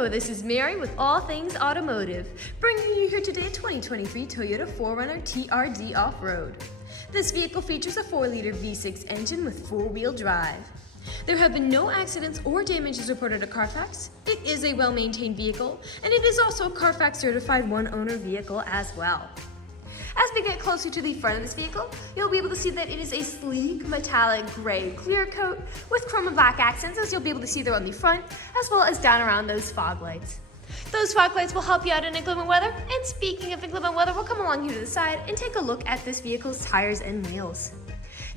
Hello, this is Mary with All Things Automotive, bringing you here today a 2023 Toyota 4Runner TRD Off-Road. This vehicle features a 4-liter V6 engine with four-wheel drive. There have been no accidents or damages reported at CARFAX. It is a well-maintained vehicle, and it is also a CARFAX certified one-owner vehicle as well. As we get closer to the front of this vehicle, you'll be able to see that it is a sleek, metallic gray clear coat with chrome and black accents, as you'll be able to see there on the front, as well as down around those fog lights. Those fog lights will help you out in inclement weather, and speaking of inclement weather, we'll come along here to the side and take a look at this vehicle's tires and wheels.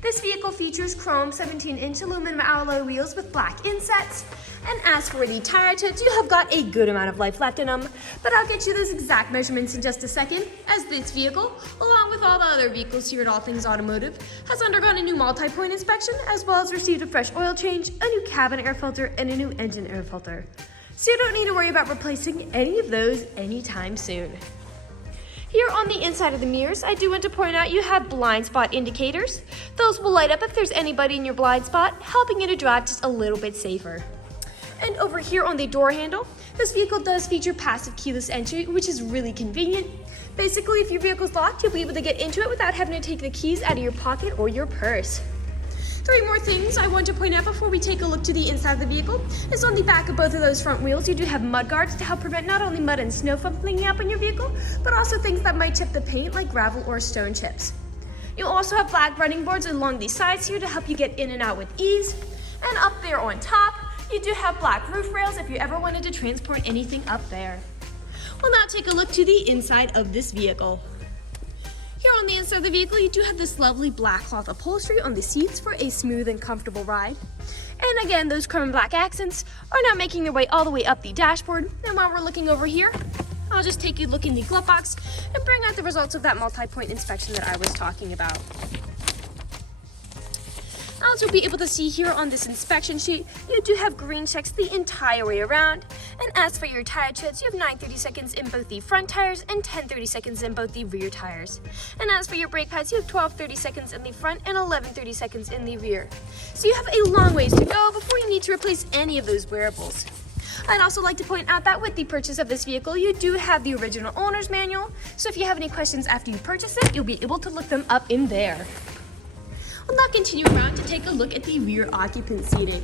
This vehicle features chrome 17-inch aluminum alloy wheels with black insets. And as for the tire treads, you have got a good amount of life left in them, but I'll get you those exact measurements in just a second, as this vehicle, along with all the other vehicles here at All Things Automotive, has undergone a new multi-point inspection, as well as received a fresh oil change, a new cabin air filter, and a new engine air filter. So you don't need to worry about replacing any of those anytime soon. Here on the inside of the mirrors, I do want to point out you have blind spot indicators. Those will light up if there's anybody in your blind spot, helping you to drive just a little bit safer. And over here on the door handle, this vehicle does feature passive keyless entry, which is really convenient. Basically, if your vehicle's locked, you'll be able to get into it without having to take the keys out of your pocket or your purse. Three more things I want to point out before we take a look to the inside of the vehicle is on the back of both of those front wheels, you do have mud guards to help prevent not only mud and snow from flinging up on your vehicle, but also things that might chip the paint like gravel or stone chips. You'll also have flat running boards along the sides here to help you get in and out with ease. And up there on top, you do have black roof rails if you ever wanted to transport anything up there. We'll now take a look to the inside of this vehicle. Here on the inside of the vehicle, you do have this lovely black cloth upholstery on the seats for a smooth and comfortable ride. And again, those chrome and black accents are now making their way all the way up the dashboard. And while we're looking over here, I'll just take you a look in the glove box and bring out the results of that multi-point inspection that I was talking about. As you'll be able to see here on this inspection sheet, you do have green checks the entire way around. And as for your tire treads, you have 9/30 seconds in both the front tires and 10/30 seconds in both the rear tires. And as for your brake pads, you have 12/30 seconds in the front and 11/30 seconds in the rear. So you have a long ways to go before you need to replace any of those wearables. I'd also like to point out that with the purchase of this vehicle, you do have the original owner's manual. So if you have any questions after you purchase it, you'll be able to look them up in there. We'll now continue around to take a look at the rear occupant seating.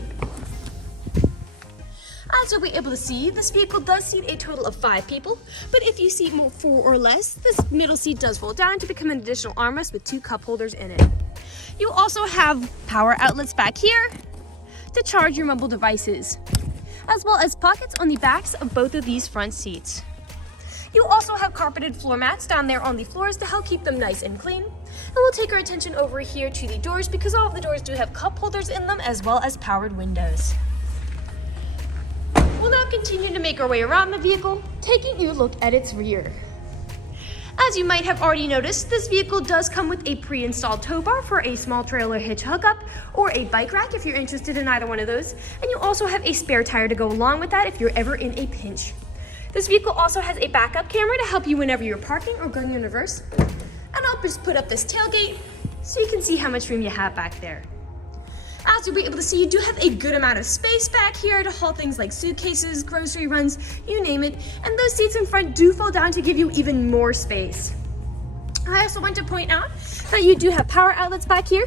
As you'll be able to see, this vehicle does seat a total of 5 people, but if you seat 4 or less, this middle seat does fold down to become an additional armrest with 2 cup holders in it. You also have power outlets back here to charge your mobile devices, as well as pockets on the backs of both of these front seats. You also have carpeted floor mats down there on the floors to help keep them nice and clean. And we'll take our attention over here to the doors because all of the doors do have cup holders in them as well as powered windows. We'll now continue to make our way around the vehicle, taking a look at its rear. As you might have already noticed, this vehicle does come with a pre-installed tow bar for a small trailer hitch hookup or a bike rack if you're interested in either one of those. And you also have a spare tire to go along with that if you're ever in a pinch. This vehicle also has a backup camera to help you whenever you're parking or going in reverse. And I'll just put up this tailgate so you can see how much room you have back there. As you'll be able to see, you do have a good amount of space back here to haul things like suitcases, grocery runs, you name it. And those seats in front do fold down to give you even more space. I also want to point out that you do have power outlets back here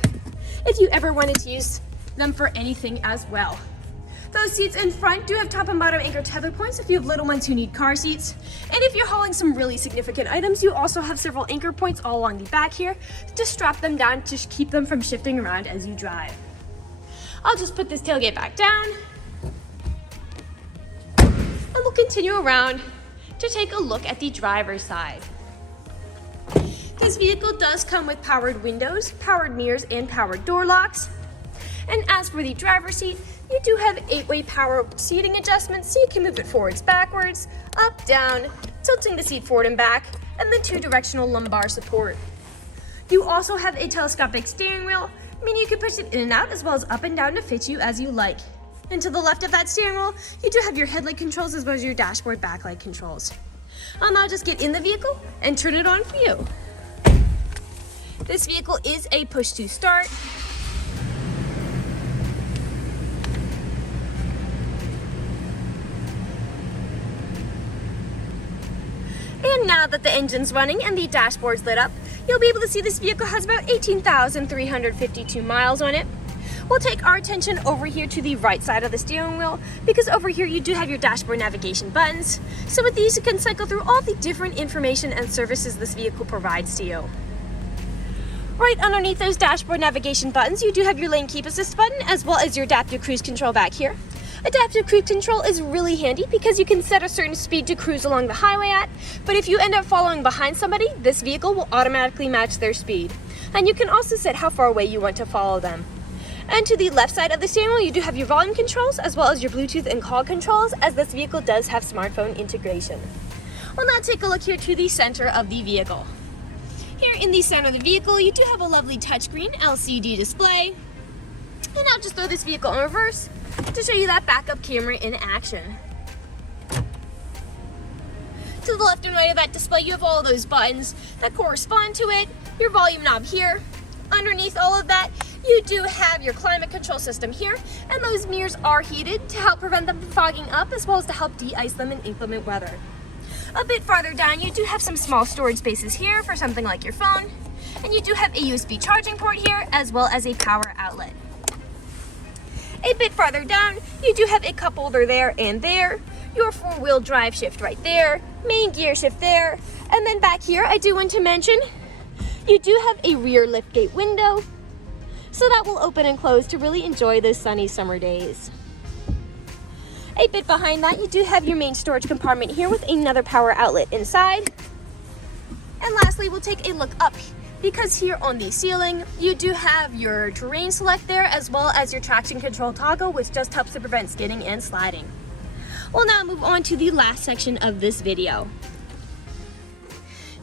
if you ever wanted to use them for anything as well. Those seats in front do have top and bottom anchor tether points if you have little ones who need car seats. And if you're hauling some really significant items, you also have several anchor points all along the back here to strap them down to keep them from shifting around as you drive. I'll just put this tailgate back down. And we'll continue around to take a look at the driver's side. This vehicle does come with powered windows, powered mirrors, and powered door locks. And as for the driver's seat, you do have 8-way power seating adjustments, so you can move it forwards, backwards, up, down, tilting the seat forward and back, and the 2-directional lumbar support. You also have a telescopic steering wheel, meaning you can push it in and out as well as up and down to fit you as you like. And to the left of that steering wheel, you do have your headlight controls as well as your dashboard backlight controls. I'll now just get in the vehicle and turn it on for you. This vehicle is a push to start. And now that the engine's running and the dashboard's lit up, you'll be able to see this vehicle has about 18,352 miles on it. We'll take our attention over here to the right side of the steering wheel, because over here you do have your dashboard navigation buttons. So with these you can cycle through all the different information and services this vehicle provides to you. Right underneath those dashboard navigation buttons, you do have your lane keep assist button, as well as your adaptive cruise control back here. Adaptive cruise control is really handy because you can set a certain speed to cruise along the highway at, but if you end up following behind somebody, this vehicle will automatically match their speed. And you can also set how far away you want to follow them. And to the left side of the steering wheel, you do have your volume controls, as well as your Bluetooth and call controls, as this vehicle does have smartphone integration. We'll now take a look here to the center of the vehicle. Here in the center of the vehicle, you do have a lovely touchscreen LCD display. And I'll just throw this vehicle in reverse to show you that backup camera in action. To the left and right of that display, you have all of those buttons that correspond to it, your volume knob here. Underneath all of that, you do have your climate control system here, and those mirrors are heated to help prevent them from fogging up, as well as to help de-ice them in inclement weather. A bit farther down, you do have some small storage spaces here for something like your phone, and you do have a USB charging port here, as well as a power outlet. A bit farther down, you do have a cup holder there and there, your 4-wheel drive shift right there, main gear shift there, and then back here, I do want to mention, you do have a rear liftgate window, so that will open and close to really enjoy those sunny summer days. A bit behind that, you do have your main storage compartment here with another power outlet inside. And lastly, we'll take a look up, because here on the ceiling, you do have your terrain select there, as well as your traction control toggle, which just helps to prevent skidding and sliding. We'll now move on to the last section of this video.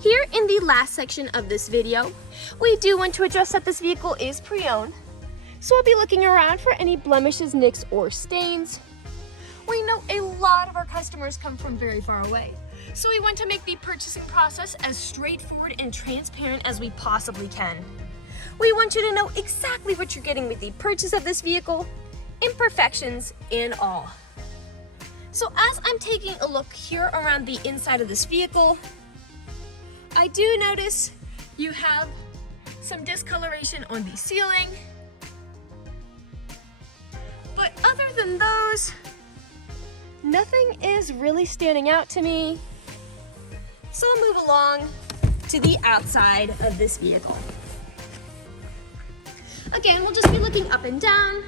Here in the last section of this video, we do want to address that this vehicle is pre-owned. So we'll be looking around for any blemishes, nicks, or stains. We know a lot of our customers come from very far away, so we want to make the purchasing process as straightforward and transparent as we possibly can. We want you to know exactly what you're getting with the purchase of this vehicle, imperfections and all. So as I'm taking a look here around the inside of this vehicle, I do notice you have some discoloration on the ceiling, but other than those, nothing is really standing out to me. So I'll move along to the outside of this vehicle. Again, we'll just be looking up and down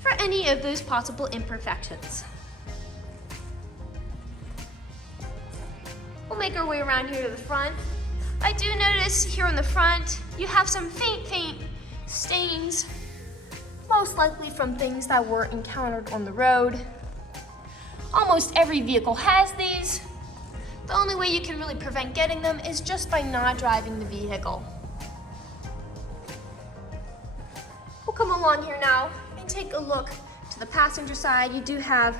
for any of those possible imperfections. We'll make our way around here to the front. I do notice here on the front, you have some faint stains, most likely from things that were encountered on the road. Almost every vehicle has these. The only way you can really prevent getting them is just by not driving the vehicle. We'll come along here now and take a look to the passenger side. You do have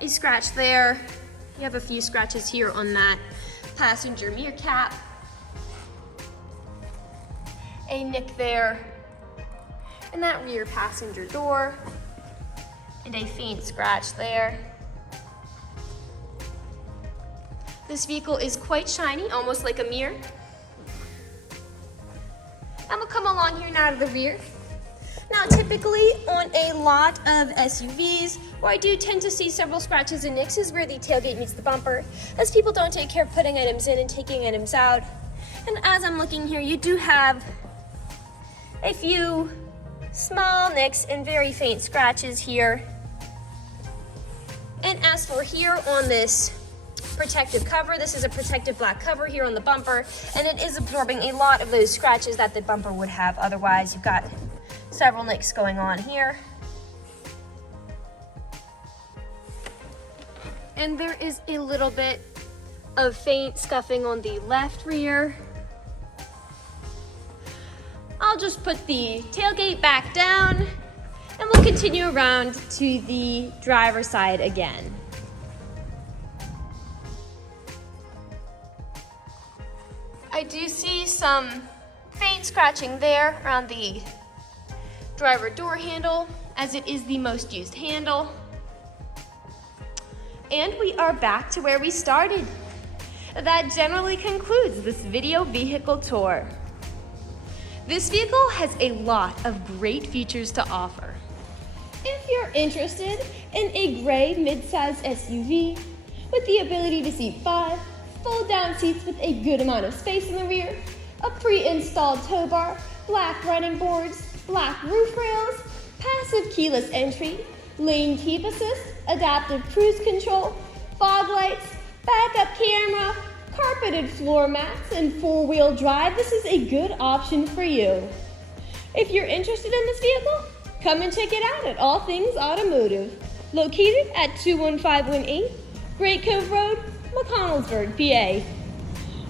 a scratch there. You have a few scratches here on that passenger mirror cap. A nick there in that rear passenger door, and a faint scratch there. This vehicle is quite shiny, almost like a mirror. And we'll come along here now to the rear. Now, typically on a lot of SUVs, where I do tend to see several scratches and nicks is where the tailgate meets the bumper, as people don't take care of putting items in and taking items out. And as I'm looking here, you do have a few small nicks and very faint scratches here. And as for here on this protective cover, this is a protective black cover here on the bumper, and it is absorbing a lot of those scratches that the bumper would have otherwise. You've got several nicks going on here. And there is a little bit of faint scuffing on the left rear. I'll just put the tailgate back down and we'll continue around to the driver's side again. I do see some faint scratching there around the driver door handle, as it is the most used handle. And we are back to where we started. That generally concludes this video vehicle tour. This vehicle has a lot of great features to offer. If you're interested in a gray mid-size SUV with the ability to seat 5, fold-down seats with a good amount of space in the rear, a pre-installed tow bar, black running boards, black roof rails, passive keyless entry, lane keep assist, adaptive cruise control, fog lights, backup camera, carpeted floor mats, and 4-wheel drive, this is a good option for you. If you're interested in this vehicle, come and check it out at All Things Automotive, located at 21518 Great Cove Road, McConnellsburg, PA.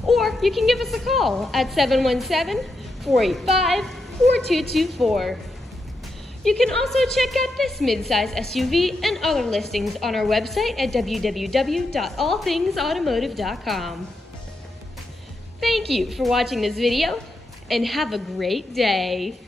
Or you can give us a call at 717-485-4224. You can also check out this midsize SUV and other listings on our website at www.allthingsautomotive.com. Thank you for watching this video, and have a great day.